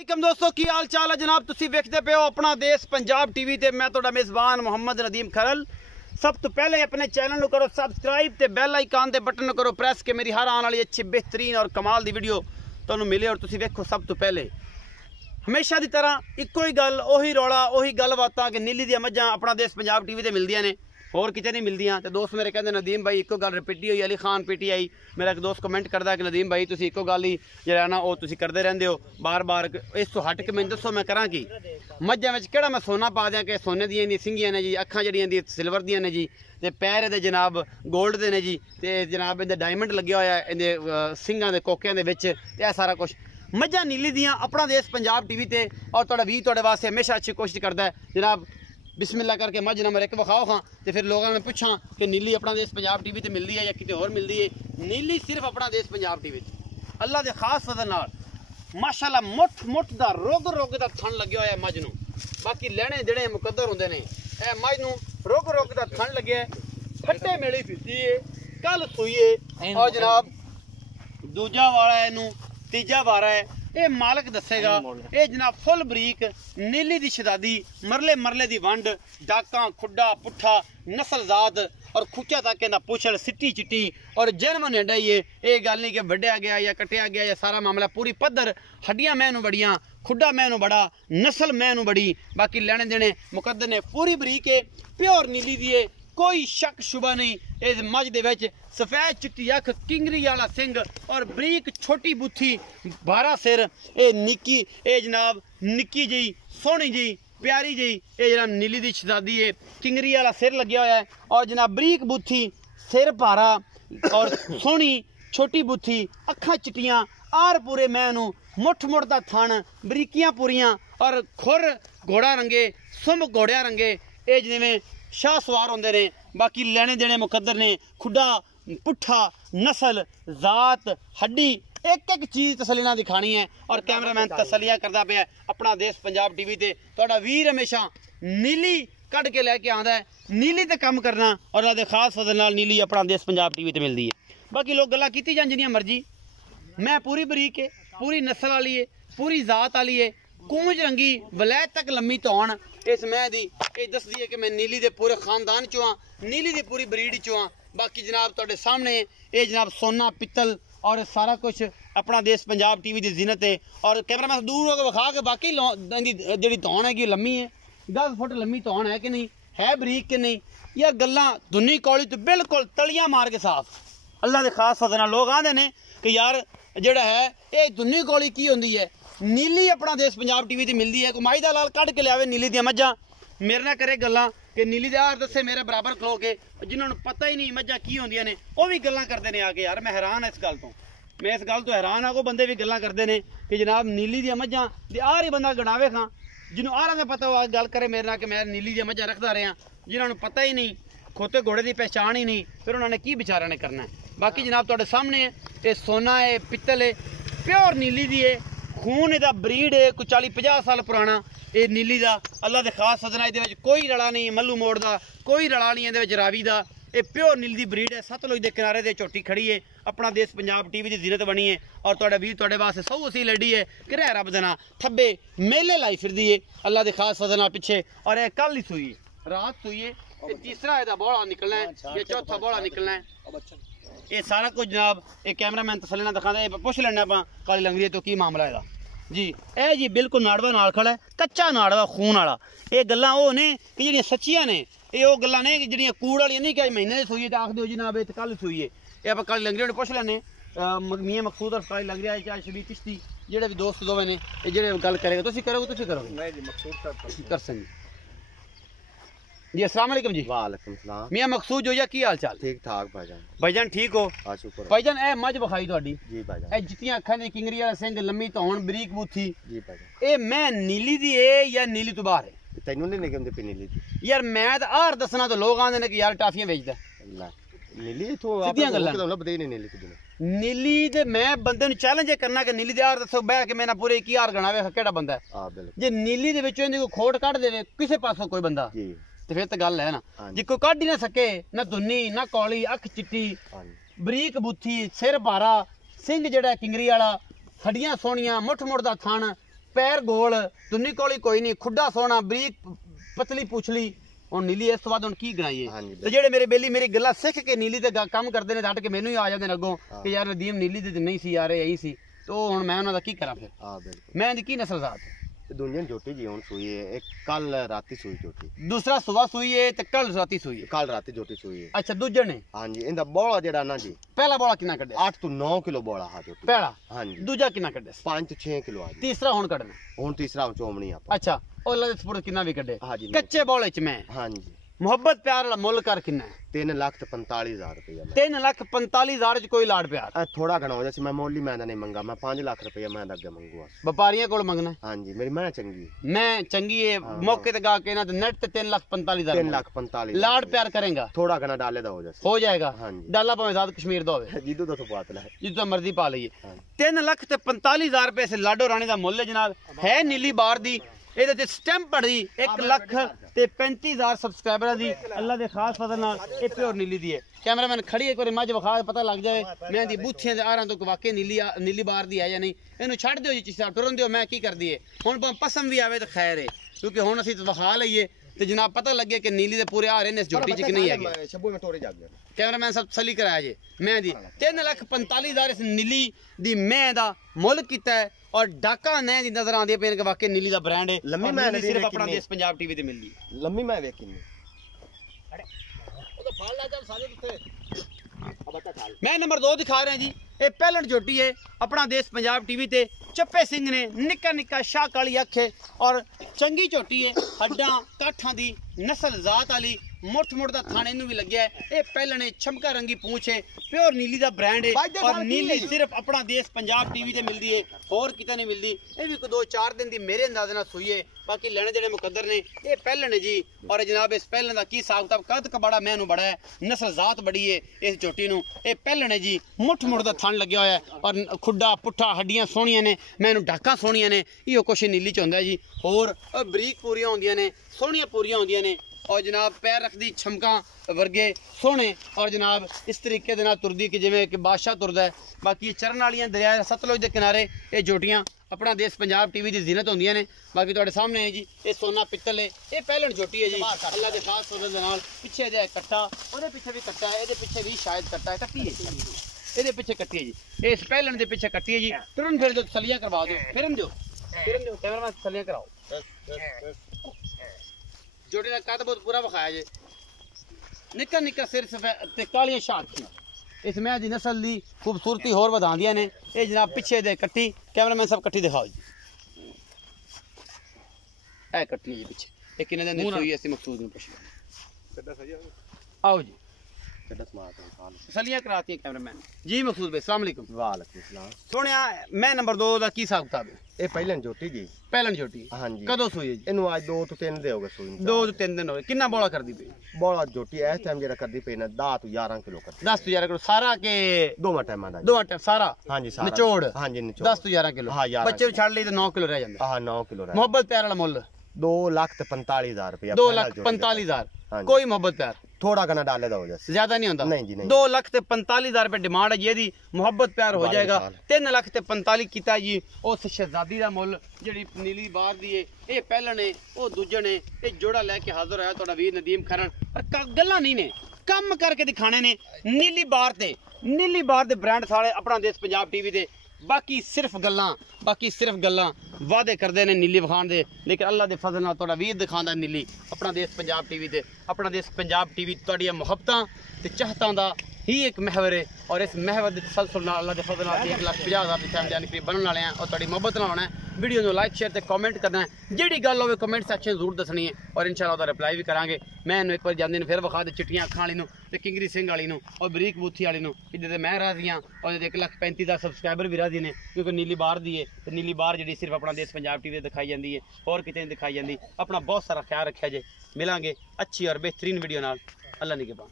दोस्तों की हाल चाल है जनाब, तुसी वेखदे पे हो अपना देश पंजाब टीवी ते मैं तुहाडा मेज़बान मोहम्मद नदीम खरल। सब तो पहले अपने चैनल करो सबसक्राइब ते बेल आइकन दे बटन करो प्रेस के मेरी हर आने वाली अच्छी बेहतरीन और कमाल दी वीडियो तुहानू मिले और तुसी वेखो। सब तो पहले हमेशा की तरह इक्को ही गल, ओही रौला, ओही गलबातां कि नीली दी मझां अपना देश पंजाब टीवी ते मिलदियां ने, होर किते नहीं मिलदियां। तो दोस्त मेरे कहते नदीम भाई इक्को गल रिपीटी हुई, अली खान PTI मेरा एक दोस्त कमेंट करता कि नदीम भाई तुसी इक्को गल ही जिहड़ा ना वो तुसी करदे रहिंदे हो बार बार। इस तो हट के मैनूं दसो मैं करां की मझां विच किहड़ा मैं सोना पा दियां कि सोने दियां इंदियां सिंगियां ने जी, अखां जिहड़ियां इंदियां सिल्वर दियां ने जी, ते पैर इहदे जनाब गोल्ड दे ने जी, ते जनाब इहदे डायमंड लग्या होया इहदे सिंगां दे कोकियां दे विच, ते यह सारा कुछ मझां नीली दियां अपना देश पंजाब टीवी ते। और तुहाडा वीर तुहाडे वास्ते हमेशा अच्छी कोशिश करदा है जनाब बिस्मिल्लाह करके मझ नंबर 1 विखाओ खां, तो फिर लोगों ने पूछा कि नीली अपना देश पंजाब टीवी ते मिलती है या किते होर मिलती है। नीली सिर्फ अपना देश पंजाब टीवी अल्लाह के खास फजल नाल माशाल्लाह मुठ मुठ दा रोग रोग दा थन लग्या होया मझ नूं। बाकी लैने देने मुकद्दर होंदे ने, ए मझ नूं रोग रोग दा थन लग्या फट्टे मेली फिरदी है, कल सूई है और जनाब दूजा वाला है नूं तीजा वारा है। ये मालक दसेगा ये जनाब फुल बरीक नीली दी शदादी मरले मरले दी वंड डाका खुड्डा पुट्ठा नस्ल जात और खुचा तक इहदा पुछड़ सिट्टी चिट्टी और जन्म नेडा ही है। ये गल नहीं कि वड्या गया या कटिया गया या सारा मामला पूरी पद्धर, हड्डियां मैनू बड़ियां, खुड्डा मैनू बड़ा, नस्ल मैनू बड़ी, बाकी लेने देने मुकद्दर ने पूरी बरीक है, प्योर नीली दी है, कोई शक शुबा नहीं। इस मझ दे विच सफेद चिट्टी अख किंगरी वाला सिंग और बरीक छोटी बुथी बारा सिर, ये निक्की ये जनाब निक्की जी सोहनी जी प्यारी जी ये जनाब नीली दी शहजादी है, किंगरी वाला सिर लग्या होया है और जनाब बरीक बुथी सिर भारा और सोहनी छोटी बुथी अखां चिट्टियां आर पूरे मैनू मुठ मुठ दा थन बरीकियां पूरियां और खुर घोड़ा रंगे सुंभ घोड़िया रंगे, ये जिवें शाह सवार होंदे ने। बाकी लेने देने मुकद्दर ने, खुड्डा पुट्ठा नस्ल जात हड्डी एक एक चीज़ तसली नाल दिखानी है और कैमरामैन तसलियां करदा पिया अपना देश पंजाब टीवी ते। तुहाडा वीर हमेशा नीली कढ़ के लैके आंदा है, नीली ते काम करना और अल्लाह दे खास फजल नाल नीली अपना देश पंजाब टीवी ते मिलदी है। बाकी लोग गल्लां कीती जान जिन्नियां मर्जी, मैं पूरी बरीक है, पूरी नस्ल वाली है, पूरी जात वाली है, कूंज रंगी वलैत तक लम्मी तौण इस मैं दी ये दसदी है कि मैं नीली दे पूरे खानदान चो हाँ, नीली दी पूरी ब्रीड चो हाँ। बाकी जनाब तुहाडे सामने ये जनाब सोना पित्तल और सारा कुछ अपना देश पंजाब टीवी की जीनत है। और कैमरामैन दूर होकर विखा के बाकी जी धौन है कि लम्मी है, 10 फुट लम्मी धौन है कि नहीं, है बरीक कि नहीं, यार गल्लां धुनी कौली तो बिल्कुल तलियां मार के साफ। अल्लाह के खास फजल नाल लोग आंदे ने कि यार जिहड़ा है ये धुनी कौली की होंदी है, नीली अपना देश पंजाब टीवी ते मिलती है। कमाई दा लाल कढ़ के लियावे नीली दी मझां, मेरे ना करे गल्लां कि नीली दे हार दसे मेरे बराबर खलो के जिन्होंने पता ही नहीं मझां की होंदियां ने वो भी गल्लां करदे ने आके। यार मैं हैरान इस गल तो, मैं इस गल तो हैरान हाँ, को बंदे भी गल्लां करदे ने कि जनाब नीली दी मझां दे हार ही बंदा गणावे खां, जिन्होंने हारां दा पता हो गल करे मेरे नाल कि मैं नीली दी मझां रखदा रहा, जिन्होंने पता ही नहीं खोते घोड़े की पहचान ही नहीं, फिर उन्होंने की बेचारा ने करना है। बाकी जनाब तुहाडे सामने है ये सोना है पित्तल है, प्योर नीली दी है, खून इहदा ब्रीड है कोई 40-50 साल पुराना ये नीली दा। अल्लाह दे खास सजना इहदे विच कोई रला नहीं मल्लू मोड़ दा, कोई रला नहीं इहदे विच रावी दा, ये प्योर नीली दी ब्रीड है। सतलुज दे किनारे ते झोटी खड़ी है, अपना देश पंजाब टीवी दी जीनत बनी है और तुहाडा वीर तुहाडे वास्ते सौ असी लड़ी है कि रह रब देना थब्बे मेले लाई फिरदी है अल्लाह दे खास सजना पिछे। और यह कल ही सूई है, रात सूई है, ये तीसरा इहदा बोला निकलना है, ये चौथा बोला निकलना है। ये सारा कुछ जनाब एक कैमरामैन तसल्ली नाल दिखांदा है, पुछ लैने आपां काली लंगरी तो की मामला है जी। ए जी बिल्कुल नाड़वा नाल खड़ा है, कच्चा नाड़वा खून वाला। ये गल्लां वो ने कि जिहड़ियां सच्चियां ने, ये वो गल्लां ने कि जिहड़ियां कूड़ वालियां नहीं कि महीने दी सूई है ते आख दिओ जनाब ये कल सूई है। ये आपां काली लंगरी पुछ लैने मियां मकसूद और काली लंगरी चाहे शबीर चिश्ती जेह्ड़े भी दोस्त दोवें ने ये जेह्ड़े गल करेगा तुसीं करोगे नहीं जी मकसूद करसन जी। अस्सलाम वालेकुम जी। वालेकुम सलाम। मियां मकसूद जो या की हाल चाल? ठीक ठाक भाईजान। भाईजान ठीक हो? हां शुक्र भाईजान ए मझ बखाई तुहाडी जी भाईजान, ए जितियां अखां दी किंगरी वाला सिंह लम्मी धौन बरीक बूथी जी भाईजान, ए मैं नीली दी है या नीली तो बाहर है? तैनू नहीं निकलदी पी नीली दी यार मैं तो हार दसना तो लोग आंदे ने कि यार टाफियां बेचदा अल्लाह नीली तो सीधियां गल्लां तो लभदी नहीं नीली तो नीली ते मैं बंदे नु चैलेंज करना कि नीली दे हार दसो बह के मेरा पूरे की हार गणावे केड़ा बंदा है। हां बिल्कुल, जे नीली दे विचों इंदी कोई खोट कढ देवे किसे पासों कोई बंदा जी ते फिर तो गल है ना, जे कोई कढ ही ना सके ना धुन्नी ना कौली अख चिट्टी बरीक बुथी सिर भारा सिंह जेड़ा किंगरी वाला हड्डियां सोहणियां मुठ मुठ दा थन पैर गोल तुन्नी कोली कोई नहीं खुड्डा सोना बरीक पतली पुछली ਹੁਣ ਨੀਲੀ ਇਸ ਤੋਂ ਬਾਅਦ ਹੁਣ ਕੀ ਗਣਾਈਏ ਤੇ ਜਿਹੜੇ ਮੇਰੇ ਬੇਲੀ ਮੇਰੀ ਗੱਲਾਂ ਸਿੱਖ ਕੇ ਨੀਲੀ ਤੇ ਕੰਮ ਕਰਦੇ ਨੇ ਹਟ ਕੇ ਮੈਨੂੰ ਹੀ ਆ ਜਾਂਦੇ ਨੇ ਅੱਗੋਂ ਕਿ ਯਾਰ ਨਦੀਮ ਨੀਲੀ ਤੇ ਨਹੀਂ ਸੀ ਯਾਰ ਇਹੀ ਸੀ ਤੇ ਹੁਣ ਮੈਂ ਉਹਨਾਂ ਦਾ ਕੀ ਕਰਾਂ ਫਿਰ ਬਿਲਕੁਲ ਮੈਂ ਇਹਦੀ ਕੀ ਨਸਲ ਜ਼ਾਤ दुनिया झोटी जी हुन सुई है एक कल राती सुई झोटी दूसरा सुबह सुई है ते कल राती सुई है कल राती झोटी सुई है अच्छा दूजे ने हां जी इंदा बोला जेड़ा ना जी पहला बोला कितना कड्डे 8 तो 9 किलो बोला हा झोटी पहला हां जी दूजा कितना कड्डे 5 तो 6 किलो आ जी तीसरा हुन कड्डना हुन तीसरा चोमनी आप अच्छा और लदे स्पुर कितना भी कड्डे हां जी कच्चे बोले च मैं हां जी मोहब्बत प्यार वाला मुल कर कितना है 3,45,000 रुपया 3,45,000 च कोई लाड़ प्यार थोड़ा घना हो जैसे मैं मोली मैं नहीं मंगा मैं 5 लाख रुपया मैं अगे मंगूआ व्यापारियों को मंगना हां जी मेरी मैं चंगी है मौके ते गा के ना नेट ते 3,45,000 3,45,000 लाड़ प्यार करेगा थोड़ा घना डाले दा हो जाएगा हां जी डाला भावे आजाद कश्मीर दा होवे जिदो तो पात ला जिदो मर्जी पा लईए 3,45,000 रुपए से लाडो रानी दा मुल है जनाब है नीली बार दी ਇਹਦੇ ਤੇ ਸਟੈਂਪ ਪੜੀ 1,35,000 ਸਬਸਕ੍ਰਾਈਬਰਾਂ ਦੀ ਅੱਲਾ ਦੇ ਖਾਸ ਫਜ਼ਲ ਨਾਲ ਇਹ ਪਿਓਰ ਨੀਲੀ ਦੀ ਹੈ ਕੈਮਰਾਮੈਨ ਖੜੀ ਇੱਕ ਵਾਰੀ ਮੱਝ ਵਿਖਾ ਪਤਾ ਲੱਗ ਜਾਵੇ ਮੈਂ ਦੀ ਬੂਥੀਆਂ ਦੇ ਆਰਾਂ ਤੋਂ ਵਾਕਈ ਨੀਲੀ ਬਾਰ ਦੀ ਹੈ ਜਾਂ ਨਹੀਂ ਇਹਨੂੰ ਛੱਡ ਦਿਓ ਜੀ ਚਿਸ਼ਤਾ ਟੁਰਨ ਦਿਓ ਮੈਂ ਕੀ ਕਰਦੀ ਹੈ ਹੁਣ ਪਸੰਦ ਵੀ ਆਵੇ ਤਾਂ ਖੈਰ ਹੈ ਕਿਉਂਕਿ ਹੁਣ ਅਸੀਂ ਵਿਖਾ ਲਈਏ ਤੇ ਜਨਾਬ ਪਤਾ ਲੱਗੇ ਕਿ ਨੀਲੀ ਦੇ ਪੂਰੇ ਆ ਰਹੇ ਨੇ ਇਸ ਝੋਟੀ ਚ ਕਿ ਨਹੀਂ ਹੈਗੇ ਸ਼ਬੂ ਮੈਂ ਟੋਰੇ ਜਾ ਗਿਆ कैमरामैन सब तसली कराया जे मैं दी 3,45,000 इस नीली दी मैं दा मुल कीता है और डाका ने दी नजर आंदी है कि वाकई नीली दा ब्रांड है लम्मी मैं सिर्फ अपना देश पंजाब टीवी ते मिलदी लम्मी मैं वेखी नहीं ओ तो फाड़ ला चल सारे किथे मैं नंबर 2 दिखा रहे हैं जी ये पहलन झोटी है अपना देश पंजाब टीवी ते चप्पे सिंह ने निक्का निक्का शाह काली अख है और चंगी झोटी है हड्डां काठां दी नस्ल जात वाली मुठ मुठ दा थाने नू भी लग्या है ये पहलने छमका रंगी पूंछ है प्योर नीली दा ब्रांड है और नीली सिर्फ अपना देश पंजाब टीवी ते मिलदी है और किते नहीं मिलदी ये भी 2-4 दिन दी मेरे अंदाजे नाल सुई है बाकी लेने देने मुकद्दर ने ये पहलन है जी और जनाब इस पहलन दा की हिसाब किताब कद कबाड़ा मैनू बड़ा है नस्ल जात बड़ी है इस झोटी नू ये पहलन है जी मुठ मुठ दा थान लग्या होया है और खुड्डा पुट्ठा हड्डियां सोहणियां ने मैनू डाका सोहणियां ने इहो कुछ नीली च हुंदा है जी और बरीक पूरियां होंदियां ने सोहणियां पूरियां होंदियां ने और जनाब पैर रखदी छमका वर्गे सोहने और जनाब इस तरीके दे नाल तुरदी कि जिवें कि बादशाह तुरदा है बाकी चरण वालियां दरिया सतलुज दे किनारे ये झोटियां अपना देश पंजाब टीवी दी जीनत होंदियां ने बाकी तुहाडे सामने है जी ये सोना पित्तल है ये पहलन झोटी है जी अल्लाह दे खास फजल दे नाल पिछे दे कट्टा ओदे पिछे भी कट्टा है इहदे पिछे भी शायद कट्टा है कट्टी है इहदे पिछे कट्टी है जी इस पहलन दे पिछे कट्टी है जी तुरंत फिर दो तसलियां करवा दो फिरन दो कैमरामैन तसलियां कराओ जोड़ी का कद बहुत पूरा विखाया जे निक्का निक्का सिर ते कालियां शाख इस मैं दी नस्ल दी खूबसूरती होर वधांदियां ने ये जनाब पिछे दे कट्टी कैमरामैन सब कट्टी दिखाओ जी ए कट्टी जी पिछे ये किने दिन दी सोई ऐसी मकसूद नु पुछ कड्डा सही आओ जी कड्डा स्मार्ट है तसलियां कराती है कैमरामैन जी मकसूद भाई अस्सलाम वालेकुम वालेकुम सलाम सोनिया मैं नंबर 2 दा की हिसाब किताब है ये पहलन झोटी जी पहलन झोटी हां जी कदों सोई है जी इनु आज 2 तो 3 दे हो गए सोई 2 तो 3 दिन हो गए कितना बोला कर दी पे बोला झोटी इस टाइम जेड़ा कर दी पे ना 10 तो 11 किलो कर 10 तो 11 किलो सारा के दोवां टाइमां दा 2 टाइम सारा हां जी सारा निचोड़ हां जी निचोड़ 10 तो 11 किलो हां 11 बच्चे छड़ ली तो 9 किलो रह जांदा हां 9 किलो रह मोहब्बत प्यार वाला मुल 2,45,000 रुपया 2,45,000 कोई मोहब्बत प्यार थोड़ा घना डाले दा हो जाए ज्यादा नहीं होता नहीं जी नहीं 2,45,000 रुपए डिमांड है जी मोहब्बत प्यार हो जाएगा 3,45,000 कीता जी उस शहजादी दा मुल जेड़ी नीली बार दी है ये पहलन है वो दूजे ने ये जोड़ा लेके हाजिर होया तोड़ा वीर नदीम खरन गल्लां नहीं ने कम करके दिखाने ने नीली बार दे ब्रांड सारे अपना देश पंजाब टीवी दे बाकी सिर्फ गल्लां वादे करते हैं नीली विखाण दे लेकिन अल्लाह के फजल नाल तुहाडा वीर दिखांदा नीली अपना देश पंजाब टीवी ते अपना देश पंजाब टीवी तुहाडियां मुहब्बतां ते चाहतां दा ही एक महवर है और इस महवर के तसलसल नाल अल्लाह के फजल नाल 1,50,000 की फैमिली करीब बनने वाले हैं और तुहाडी मुहब्बत नाल होना है वीडियो को लाइक शेयर ते कमेंट करना है जिहड़ी गल होवे कमेंट सैक्शन जरूर दसनी है और इंशाअल्लाह उहदा रिप्लाई भी करांगे मैं एक बार जांदे फिर विखा दे चिट्टियां अखां वाली नूं ते किंगरी सिंह वाली नूं और बरीक बूथी वाली नूं इहदे ते मैं राजी हां और 1,35,000 सब्सक्राइबर भी राजी ने क्योंकि नीली बार दी है ते नीली बार जिहड़ी सिर्फ अपना देश पंजाब टीवी दिखाई जाती है और किते नहीं दिखाई जाती अपना बहुत सारा ख्याल रखा जे मिलांगे अच्छी और बेहतरीन वीडियो नाल अल्लाह निगहबान।